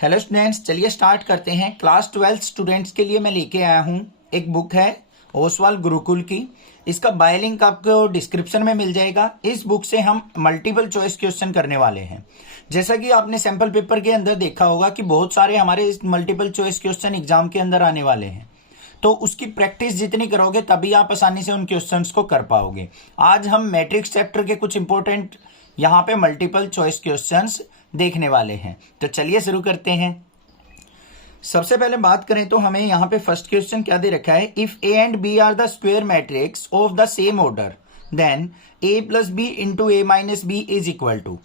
Hello students, चलिए start करते हैं। क्लास 12 स्टूडेंट्स के लिए मैं लेके आया हूँ एक बुक है ओसवाल गुरुकुल की। इसका बाय लिंक आपको डिस्क्रिप्शन में मिल जाएगा। इस बुक से हम मल्टीपल चॉइस क्वेश्चन करने वाले हैं। जैसा कि आपने सैंपल पेपर के अंदर देखा होगा कि बहुत सारे हमारे इस मल्टीपल चॉइस क्वेश्चन एग्जाम के अंदर आने वाले हैं, तो उसकी प्रैक्टिस जितनी करोगे तभी आप आसानी से उन क्वेश्चंस को कर पाओगे। आज हम मैट्रिक्स चैप्टर के कुछ इंपॉर्टेंट यहाँ पे मल्टीपल चॉइस क्वेश्चंस देखने वाले हैं। तो चलिए शुरू करते हैं। सबसे पहले बात करें तो हमें यहाँ पे फर्स्ट क्वेश्चन क्या दे रखा है, if A and B are the square matrix of the same order then A plus B into A minus B is equal to.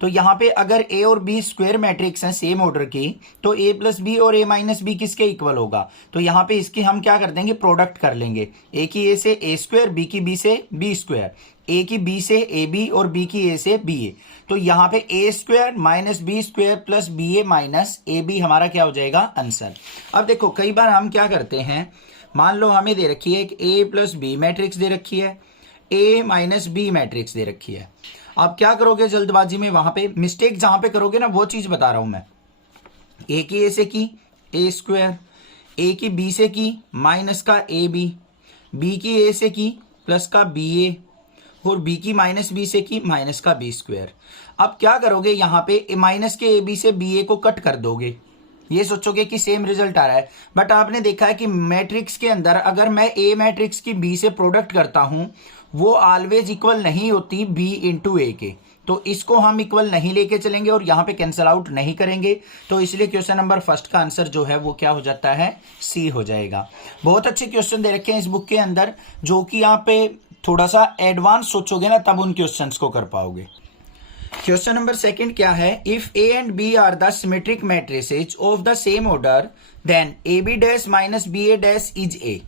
तो यहाँ पे अगर ए और बी स्क्वायर मैट्रिक्स हैं सेम ऑर्डर की, तो ए प्लस बी और A minus B किसके इक्वल होगा। तो यहाँ पे इसकी हम क्या कर देंगे, प्रोडक्ट कर लेंगे। ए की ए से ए स्क्वायर, बी की बी से बी स्क्वायर, ए की बी से ए बी और बी की ए से बी ए। तो यहाँ पे A square minus B square plus B A minus A B हमारा क्या हो जाएगा, आंसर। अब देखो कई बार हम क्या करते हैं, मान लो हमें दे रखी है एक ए प्लस बी मैट्रिक्स दे रखी है, ए माइनस बी मैट्रिक्स दे रखी है। आप क्या करोगे जल्दबाजी में, वहां पे मिस्टेक जहां पे करोगे ना वो चीज बता रहा हूं मैं। ए की ए से की ए स्क्वायर, ए की बी से की माइनस का ए बी, बी की ए से की प्लस का बी ए, और बी की माइनस बी से की माइनस का बी स्क्वायर। अब क्या करोगे, यहाँ पे माइनस के ए बी से बी ए को कट कर दोगे। ये सोचोगे कि सेम रिजल्ट आ रहा है, बट आपने देखा है कि मैट्रिक्स के अंदर अगर मैं ए मैट्रिक्स की बी से प्रोडक्ट करता हूं वो ऑलवेज इक्वल नहीं होती बी इंटू ए के। तो इसको हम इक्वल नहीं लेके चलेंगे और यहाँ पे कैंसल आउट नहीं करेंगे। तो इसलिए क्वेश्चन नंबर फर्स्ट का आंसर जो है वो क्या हो जाता है, सी हो जाएगा। बहुत अच्छे क्वेश्चन दे रखे हैं इस बुक के अंदर, जो कि यहाँ पे थोड़ा सा एडवांस सोचोगे ना तब उन क्वेश्चंस को कर पाओगे। क्वेश्चन नंबर सेकंड क्या है, if A and B are the symmetric matrices of the same order then A B dash minus B A dash is a.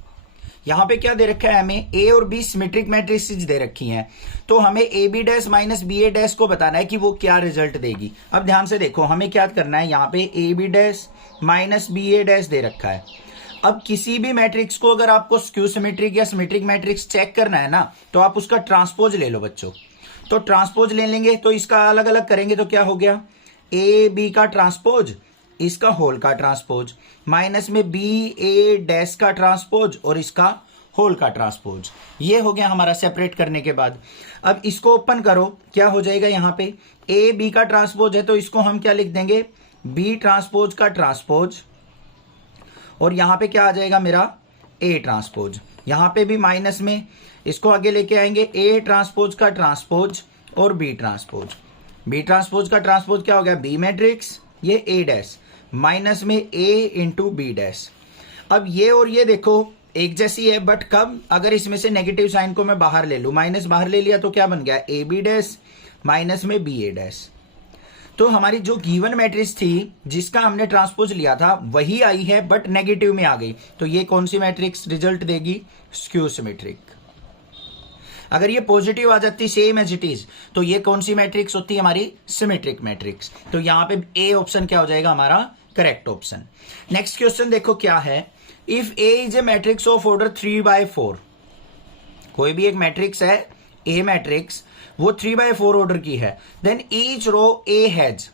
यहां पे क्या दे रखा है, हमें ए और बी सिमेट्रिक मैट्रिसेस दे रखी हैं, तो हमें A B dash minus B A dash को बताना है कि वो क्या रिजल्ट देगी। अब ध्यान से देखो, हमें क्या करना है, यहाँ पे A B dash minus B A dash दे रखा है। अब किसी भी मैट्रिक्स को अगर आपको स्क्यू सिमेट्रिक या सिमेट्रिक मैट्रिक्स चेक करना है ना, तो आप उसका ट्रांसपोज ले लो बच्चों। तो ट्रांसपोज ले लेंगे तो इसका अलग अलग करेंगे तो क्या हो गया, ए बी का ट्रांसपोज, इसका होल का ट्रांसपोज, माइनस में बी ए डैश का ट्रांसपोज और इसका होल का ट्रांसपोज। ये हो गया हमारा सेपरेट करने के बाद। अब इसको ओपन करो, क्या हो जाएगा, यहाँ पे ए बी का ट्रांसपोज है तो इसको हम क्या लिख देंगे, बी ट्रांसपोज का ट्रांसपोज, और यहां पे क्या आ जाएगा मेरा, ए ट्रांसपोज। यहां पे भी माइनस में इसको आगे लेके आएंगे, ए ट्रांसपोज का ट्रांसपोज और बी ट्रांसपोज। बी ट्रांसपोज का ट्रांसपोज क्या हो गया, बी मैट्रिक्स, ये ए डैश माइनस में ए इंटू बी डैश। अब ये और ये देखो एक जैसी है, बट कब, अगर इसमें से नेगेटिव साइन को मैं बाहर ले लूं, माइनस बाहर ले लिया तो क्या बन गया, ए बी डैश माइनस में बी ए डैश। तो हमारी जो गिवन मैट्रिक्स थी जिसका हमने ट्रांसपोज लिया था वही आई है, बट नेगेटिव में आ गई। तो ये कौन सी मैट्रिक्स रिजल्ट देगी, स्क्यू सिमेट्रिक। अगर ये पॉजिटिव आ जाती सेम एज इट इज तो ये कौन सी मैट्रिक्स होती है, हमारी सिमेट्रिक मैट्रिक्स। तो यहां पे ए ऑप्शन क्या हो जाएगा, हमारा करेक्ट ऑप्शन। नेक्स्ट क्वेश्चन देखो क्या है, if A is A matrix of order 3/4। कोई भी एक मैट्रिक्स है, ए मैट्रिक्स, वो 3/4 ऑर्डर की है, then each row A has.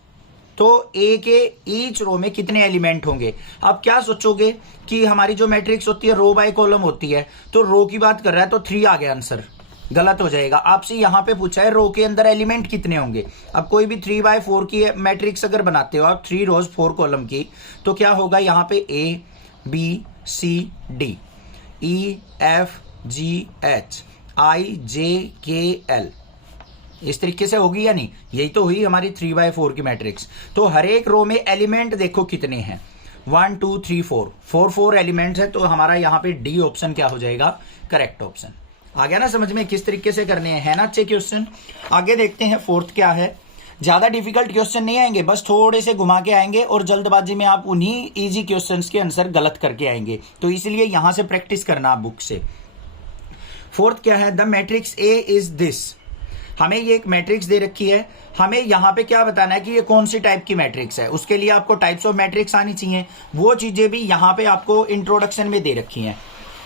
तो ए के ईच रो में कितने एलिमेंट होंगे। अब क्या सोचोगे कि हमारी जो मैट्रिक्स होती है रो बाय कॉलम होती है, तो रो की बात कर रहा है तो 3 आ गया आंसर, गलत हो जाएगा। आपसे यहां पे पूछा है रो के अंदर एलिमेंट कितने होंगे। अब कोई भी 3/4 की मैट्रिक्स अगर बनाते हो आप, 3 रोज 4 कॉलम की, तो क्या होगा, यहाँ पे A B C D E F G H I J K L, इस तरीके से होगी या नहीं, यही तो हुई हमारी 3/4 की मैट्रिक्स। तो हर एक रो में एलिमेंट देखो कितने हैं, 1 2 3 4 4 एलिमेंट्स है। तो हमारा यहाँ पे डी ऑप्शन क्या हो जाएगा, करेक्ट ऑप्शन। आ गया ना समझ में किस तरीके से करने हैं, है ना अच्छे क्वेश्चन। आगे देखते हैं फोर्थ क्या है। ज्यादा डिफिकल्ट क्वेश्चन नहीं आएंगे, बस थोड़े से घुमा के आएंगे और जल्दबाजी में आप उन्हीं इजी क्वेश्चंस के आंसर गलत करके आएंगे। तो इसलिए यहां से प्रैक्टिस करना आप बुक से। फोर्थ क्या है, the matrix A is this. हमें ये एक मैट्रिक्स दे रखी है, हमें यहाँ पे क्या बताना है कि ये कौन सी टाइप की मैट्रिक्स है। उसके लिए आपको टाइप्स ऑफ मैट्रिक्स आनी चाहिए, वो चीजें भी यहाँ पे आपको इंट्रोडक्शन में दे रखी हैं।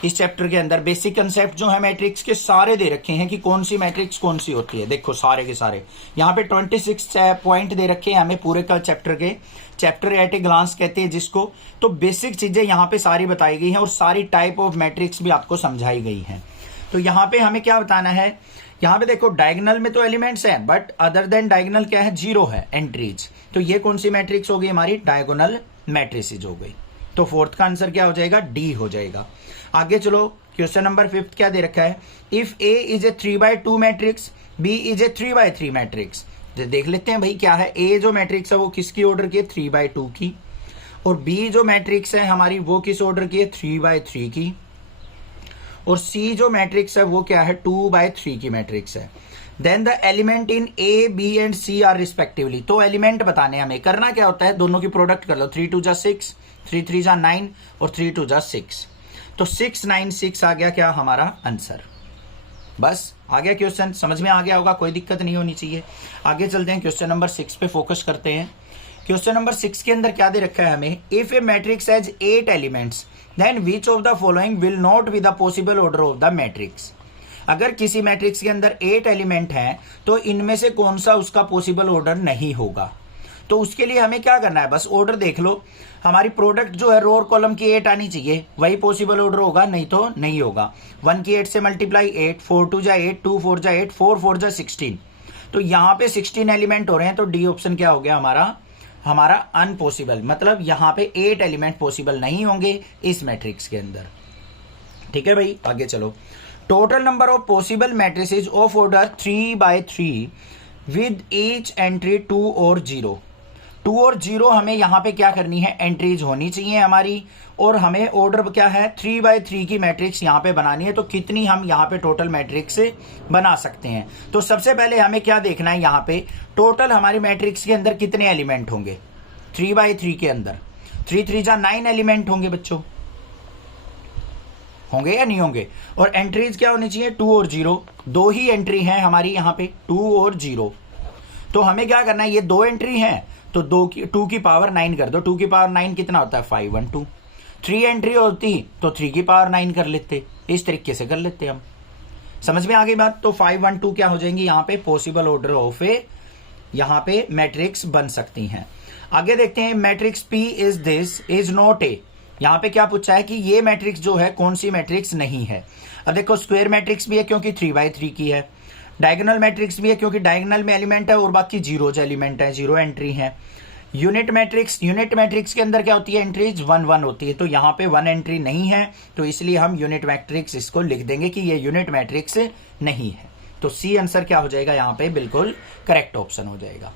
इस चैप्टर के अंदर बेसिक कंसेप्ट जो है मैट्रिक्स के सारे दे रखे हैं कि कौन सी मैट्रिक्स कौन सी होती है। देखो सारे के सारे यहाँ पे 26 पॉइंट दे रखे हैं हमें पूरे का चैप्टर के, चैप्टर एट ए ग्लांस कहते हैं जिसको। तो बेसिक चीजें यहाँ पे सारी बताई गई हैं और सारी टाइप ऑफ मैट्रिक्स भी आपको समझाई गई हैं। तो यहाँ पे हमें क्या बताना है, यहाँ पे देखो डायगोनल में तो एलिमेंट्स हैं बट अदर देन डायगोनल क्या है, जीरो है एंट्रीज। तो ये कौन सी मैट्रिक्स हो गई हमारी, डायगोनल मैट्रिसेस हो गई। तो फोर्थ का आंसर क्या हो जाएगा, डी हो जाएगा। आगे चलो क्वेश्चन नंबर 5 क्या दे रखा है, if A is a 3/2 matrix, B is a 3/3 matrix. देख लेते हैं भाई क्या है, ए जो मैट्रिक्स है वो किसकी ऑर्डर की है, 3/2 की, और बी जो मैट्रिक्स है हमारी वो किस ऑर्डर की है, 3/3 की, और सी जो मैट्रिक्स है वो क्या है, 2/3 की मैट्रिक्स है। Then the element in A B and C are respectively. तो एलिमेंट बताने हमें, करना क्या होता है, दोनों की प्रोडक्ट कर लो, 3 2 जा 6, 3 3 जा 9 और 3 2 जा 6। तो 6 9 6 आ गया क्या हमारा आंसर। बस आ गया क्वेश्चन, समझ में आ गया होगा, कोई दिक्कत नहीं होनी चाहिए। आगे चलते हैं क्वेश्चन नंबर 6 पे फोकस करते हैं। क्वेश्चन नंबर 6 के अंदर क्या दे रखा है हमें, if A matrix has 8 elements then which of the following will not be the possible order of the matrix. अगर किसी मैट्रिक्स के अंदर 8 एलिमेंट हैं तो इनमें से कौन सा उसका पॉसिबल ऑर्डर नहीं होगा। तो उसके लिए हमें क्या करना है, बस ऑर्डर देख लो, हमारी प्रोडक्ट जो है रो और कॉलम की 8 आनी चाहिए, वही पॉसिबल ऑर्डर होगा, नहीं तो नहीं होगा। 1 की 8 से मल्टीप्लाई 8, 4 2 जा 8, 2 4 जा 8, 4 4 जा 16। तो यहाँ पे 16 एलिमेंट हो रहे हैं, तो डी ऑप्शन क्या हो गया हमारा अनपॉसिबल, मतलब यहाँ पे 8 एलिमेंट पॉसिबल नहीं होंगे इस मैट्रिक्स के अंदर। ठीक है भाई, आगे चलो। Total number of possible matrices of order 3/3 with each entry 2 और 0। 2 और 0 हमें यहाँ पे क्या करनी है, एंट्रीज होनी चाहिए हमारी, और हमें ऑर्डर क्या है, 3/3 की मैट्रिक्स यहाँ पे बनानी है। तो कितनी हम यहाँ पे टोटल मैट्रिक्स बना सकते हैं। तो सबसे पहले हमें क्या देखना है, यहाँ पे टोटल हमारी मैट्रिक्स के अंदर कितने एलिमेंट होंगे, 3/3 के अंदर 3 3 जा 9 एलिमेंट होंगे बच्चों, होंगे या नहीं होंगे। और एंट्रीज क्या होनी चाहिए, 2 और 0, 2 ही एंट्री है हमारी यहाँ पे, 2 और 0। तो हमें क्या करना है, ये 2 एंट्री है तो 2 की पावर 9 कर दो, 2 की पावर 9 कितना होता है, 512। 3 एंट्री होती तो 3 की पावर 9 कर लेते, इस तरीके से कर लेते हम। समझ में आ गई बात। तो 512 क्या हो जाएंगी यहाँ पे, पॉसिबल ऑर्डर ऑफ ए यहाँ पे मैट्रिक्स बन सकती हैं। आगे देखते हैं, matrix P is this is not a. यहाँ पे क्या पूछा है कि ये मैट्रिक्स जो है कौन सी मैट्रिक्स नहीं है। अब देखो स्क्वायर मैट्रिक्स भी है क्योंकि 3/3 की है, डायगोनल मैट्रिक्स भी है क्योंकि डायगोनल में एलिमेंट है और बाकी 0 एलिमेंट है, 0 एंट्री है। यूनिट मैट्रिक्स के अंदर क्या होती है, एंट्रीज 1 1 होती है। तो यहाँ पे 1 एंट्री नहीं है, तो इसलिए हम यूनिट मैट्रिक्स इसको लिख देंगे कि ये यूनिट मैट्रिक्स नहीं है। तो सी आंसर क्या हो जाएगा यहाँ पे, बिल्कुल करेक्ट ऑप्शन हो जाएगा।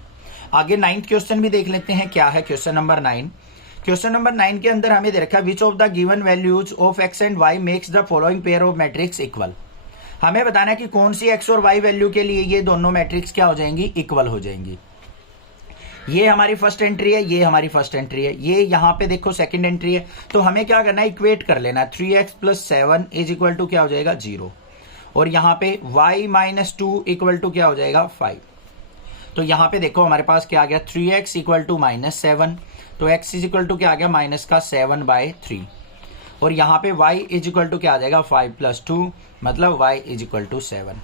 आगे 9th क्वेश्चन भी देख लेते हैं क्या है, क्वेश्चन नंबर 9। क्वेश्चन नंबर 9 के अंदर हमें दे रखा है, विच of the given values of x and y makes the following pair of matrix equal. हमें बताना है कि कौन सी x और y वैल्यू के लिए ये दोनों मैट्रिक्स क्या हो जाएंगी, इक्वल हो जाएंगी। ये हमारी फर्स्ट एंट्री है, ये हमारी फर्स्ट एंट्री है, ये यहाँ पे देखो सेकंड एंट्री है। तो हमें क्या करना है, इक्वेट कर लेना है। 3x + 7 इज इक्वल टू क्या हो जाएगा, 0। और यहाँ पे y - 2 इक्वल टू क्या हो जाएगा, 5। तो यहाँ पे देखो हमारे पास क्या आ गया, 3x इक्वल टू -7। तो x इज इक्वल टू क्या आ गया, -7/3। और यहाँ पे y इज इक्वल टू क्या आ जाएगा, 5 + 2 मतलब y इज इक्वल टू 7।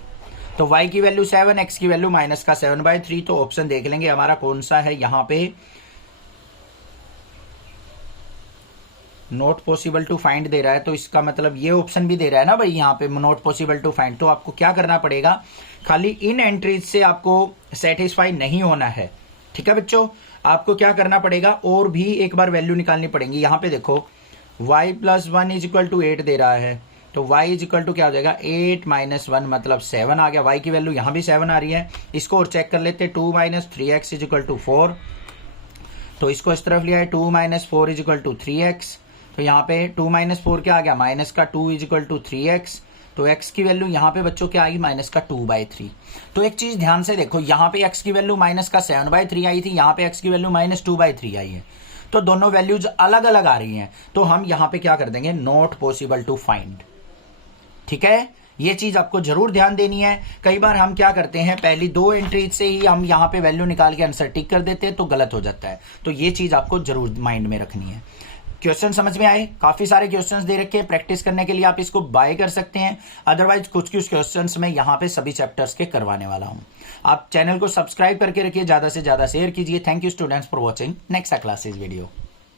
तो y की वैल्यू 7, x की वैल्यू -7/3। तो ऑप्शन देख लेंगे हमारा कौन सा है, यहाँ पे नॉट पॉसिबल टू फाइंड दे रहा है, तो इसका मतलब ये ऑप्शन भी दे रहा है ना भाई, यहाँ पे नॉट पॉसिबल टू फाइंड। तो आपको क्या करना पड़ेगा, खाली इन एंट्रीज से आपको सेटिस्फाई नहीं होना है। ठीक है बच्चों, आपको क्या करना पड़ेगा, और भी एक बार वैल्यू निकालनी पड़ेगी। यहाँ पे देखो y + 1 इज इक्वल टू 8 दे रहा है, तो y इज इक्वल टू क्या हो जाएगा, 8 - 1 मतलब 7 आ गया। y की वैल्यू यहाँ भी 7 आ रही है। इसको और चेक कर लेते, 2 - 3x इज इक्वल टू 4। तो इसको इस तरफ लिया है, 2 - 4 इज इक्वल टू 3x। तो यहाँ पे 2 - 4 क्या आ गया, -2 इज इक्वल टू 3x। तो x की वैल्यू यहाँ पे बच्चों क्या आई, -2/3। तो एक चीज ध्यान से देखो, यहाँ पे x की वैल्यू -7/3 आई थी, यहाँ पे x की वैल्यू -2/3 आई है। तो दोनों वैल्यूज अलग अलग आ रही हैं। तो हम यहाँ पे क्या कर देंगे, नॉट पॉसिबल टू फाइंड। ठीक है, ये चीज आपको जरूर ध्यान देनी है। कई बार हम क्या करते हैं, पहली 2 एंट्रीज से ही हम यहाँ पे वैल्यू निकाल के आंसर टिक कर देते हैं, तो गलत हो जाता है। तो ये चीज आपको जरूर माइंड में रखनी है। क्वेश्चन समझ में आए? काफी सारे क्वेश्चंस दे रखे हैं, प्रैक्टिस करने के लिए आप इसको बाय कर सकते हैं। अदरवाइज कुछ कुछ क्वेश्चंस मैं यहाँ पे सभी चैप्टर्स के करवाने वाला हूँ। आप चैनल को सब्सक्राइब करके रखिए, ज्यादा से ज्यादा शेयर कीजिए। Thank you students for watching next classes video.